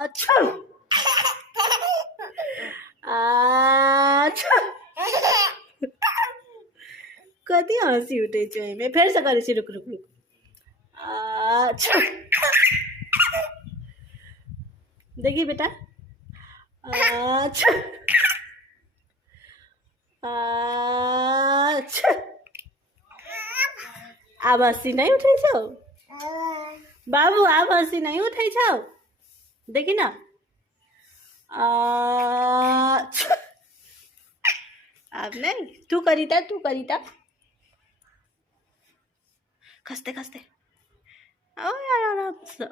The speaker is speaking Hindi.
अच्छा अच्छा कति हाँसी उठे चाहिँ मैं फिर से करे रुक रुक रुक अच्छा देखिए बेटा अच्छा अच्छा अब हाँसी नहीं उठे छौ बाबू अब हाँसी नहीं उठे छौ देखी ना अच्छा अब नहीं तू करी था खसते खसते ओ यार आराम से